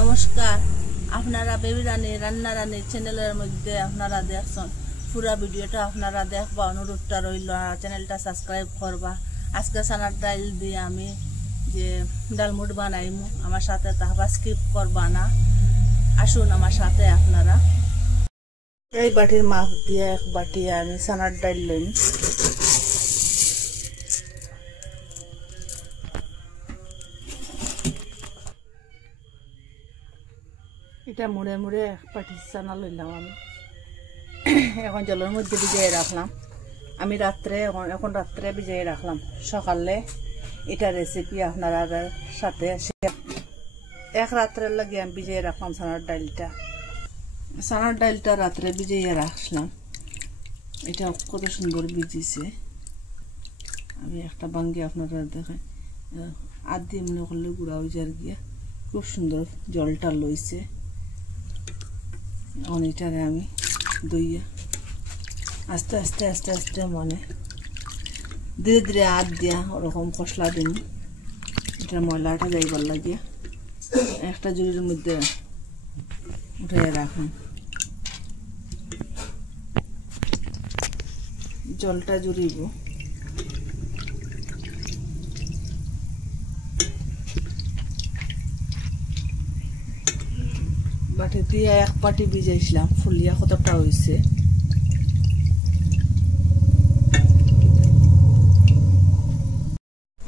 নমস্কার, আপনারা বেবি রানী রান্না রানী চ্যানেলের মধ্যে আপনারা দেখছেন। পুরা ভিডিওটা আপনারা দেখবা, অনুরোধটা রইল চ্যানেলটা সাবস্ক্রাইব করবা। আজকে চানার ডাল দিয়ে আমি যে ডালমুট বানাইমু, আমার সাথে তাহবা স্কিপ করবা না, আসুন আমার সাথে আপনারা। এই বাটির মাপ দিয়ে এক বাটি আমি চানার ডাল লইম। এটা মুড়ে মুড়ে এক বাটি চানা লইলাম আমি। এখন জলের মধ্যে ভিজিয়ে রাখলাম আমি রাত্রে, এখন রাত্রে ভিজিয়ে রাখলাম। সকালে এটা রেসিপি আপনারা সাথে এক রাত্রের লাগে আমি ভিজিয়ে রাখলাম চানার ডালটা রাত্রে ভিজিয়ে রাখলাম। এটা কত সুন্দর ভিজিছে। আমি একটা ভাঙ্গি আপনারা দেখেন, আর দিয়ে মনে করলে গুঁড়া হয়ে যার গিয়া খুব সুন্দর জলটা লইছে। এখন এটারে আমি দইয়া আস্তে আস্তে আস্তে আস্তে মানে ধীরে ধীরে হাত দিয়া ওরকম মশলা দিন, এটা ময়লাটা যাইবার লাগিয়া একটা জুড়ির মধ্যে উঠে রাখুন। জলটা জুড়িব, বাটি দিয়ে এক বাটি ভিজাইছিলাম, ফুলিয়া কতটা হয়েছে।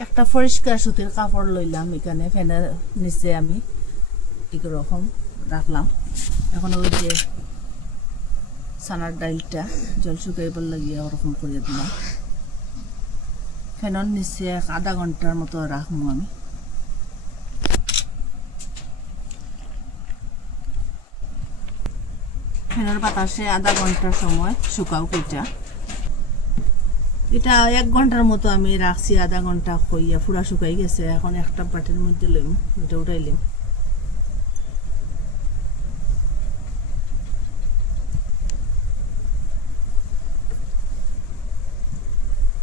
একটা পরিষ্কার সুতির কাপড় লইলাম, এখানে ফ্যানের নিচে আমি এরকম রাখলাম। এখন ওই যে চানার ডালটা জল শুকাইবার লাগিয়ে ওরকম করে দিলাম। ফ্যানের নিচে আধা ঘন্টার মতো রাখবো আমি। ফ্যানের বাতাসে আধা ঘন্টার সময় শুকাও এটা 1 ঘন্টার মতো আমি রাখছি। আধা ঘন্টা হইয়া পুরা শুকাই গেছে। এখন একটা বাটির মধ্যে লইম, এটা উঠাইলাম।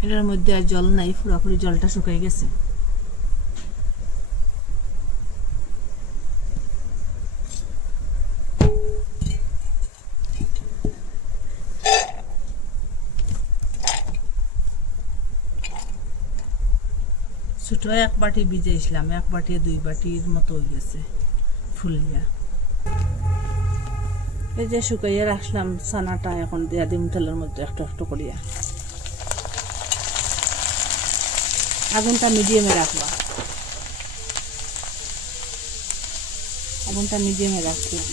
এটার মধ্যে আর জল নাই, পুরাপুরি জলটা শুকাই গেছে। ছোট এক বাটি ভিজাইছিলাম, এক বাটি 2 বাটির মতো হয়ে গেছে ফুলিয়া। এই যে শুকাইয়া রাখলাম চানাটা, এখন দিয়া দিম তেলের মধ্যে একটু একটু করিয়া। আগুনটা মিডিয়ামে রাখলাম, আগুনটা মিডিয়ামে রাখলাম।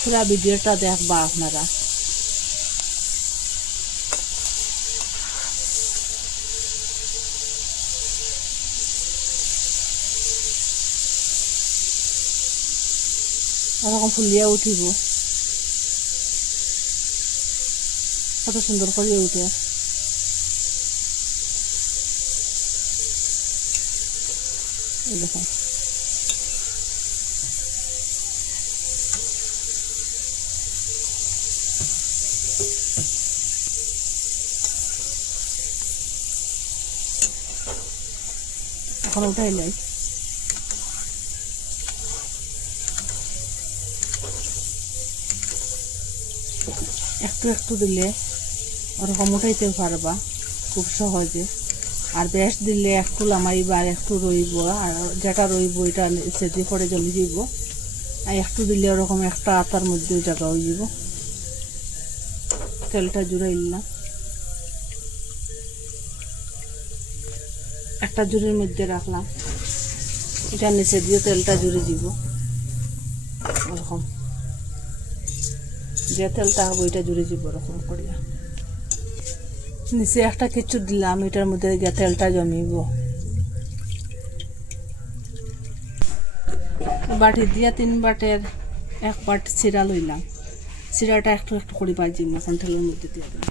পুরা ভিডিওটা দেখবা আপনারা। এরকম ফুলিয়া উঠিব, কত সুন্দর করে উঠে। দেখো এখন উঠাই লাই। একটু একটু দিলে ওরকম উঠাইতে পারবা খুব সহজে। আর বেশ দিলে একটু লামাইবা, আর একটু রইব, আর যেটা রইব এটা সেদি করে জ্বলি যাব। আর একটু দিলে ওরকম একটা আটার মধ্যে জায়গা হয়ে যাব। তেলটা জুড়াইলাম, একটা জুড়ির মধ্যে রাখলাম। এটা নিচে দিয়ে তেলটা জুড়ে দিব। ওরকম যে তেলটা হবো এটা জুড়ে যাব ওরকম করিয়া। নিচে একটা কিছু দিলাম, এটার মধ্যে গিয়ে তেলটা জমিব। বাটি দিয়া 3 বাটের 1 বাট চিরা লইলাম। চিরাটা একটু একটু করে ভাজিম, এখন তেলের মধ্যে দিয়ে দিলাম।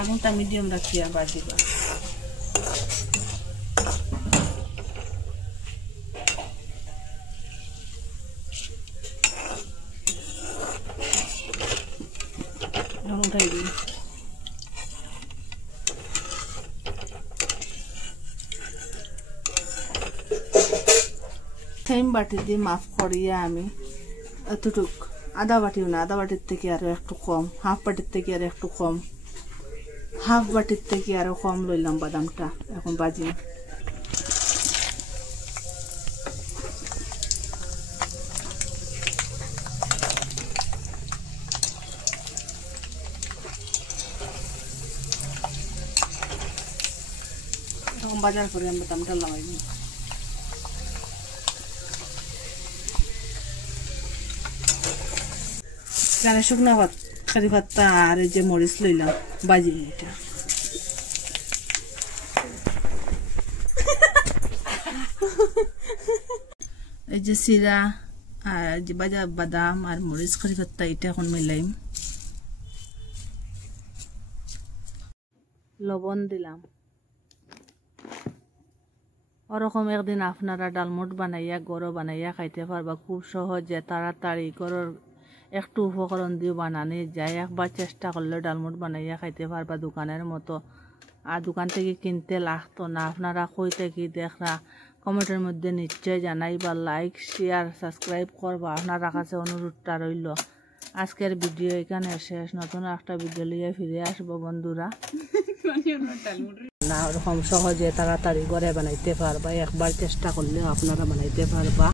আগুনটা মিডিয়াম রাখিয়া ভাজিবা। সেম বাটি দিয়ে মাফ করিয়া আমি এতটুক আধা বাটিও না, আধা বাটির থেকে আরো একটু কম, হাফ বাটির থেকে আর একটু কম, হাফ বাটির থেকে আরো কম লইলাম বাদামটা। এখন বাজি এখন বাজার করে আমি বাদামটা লাগাই দিই। এখানে শুকনা ভাত, কারি পাত্তা আর এই যে মরিচ লইলাম বাজি। এটা এই যে সিরা আর যে বাজা বাদাম আর মরিচ কারি পাত্তা এটা এখন মিলাইম। লবণ দিলাম। ওরকম একদিন আপনারা ডালমুট বানাইয়া গরো বানাইয়া খাইতে পারবা, খুব সহজে তাড়াতাড়ি গরোর একটু উপকরণ দিয়ে বানানি যায়। একবার চেষ্টা করলে ডালমুট বানাইয়া খাইতে পারবা দোকানের মতো, আর দোকান থেকে কিনতে লাগতো না। আপনারা কই থেকে দেখরা কমেন্টের মধ্যে নিশ্চয় জানাইবা, লাইক শেয়ার সাবস্ক্রাইব করবা। আপনারা কাছে অনুরোধটা রইল। আজকের ভিডিও এখানে শেষ, নতুন একটা ভিডিও নিয়ে ফিরে আসবো বন্ধুরা। না ওরকম সহজে তাড়াতাড়ি ঘরে বানাইতে পারবা, একবার চেষ্টা করলেও আপনারা বানাইতে পারবা।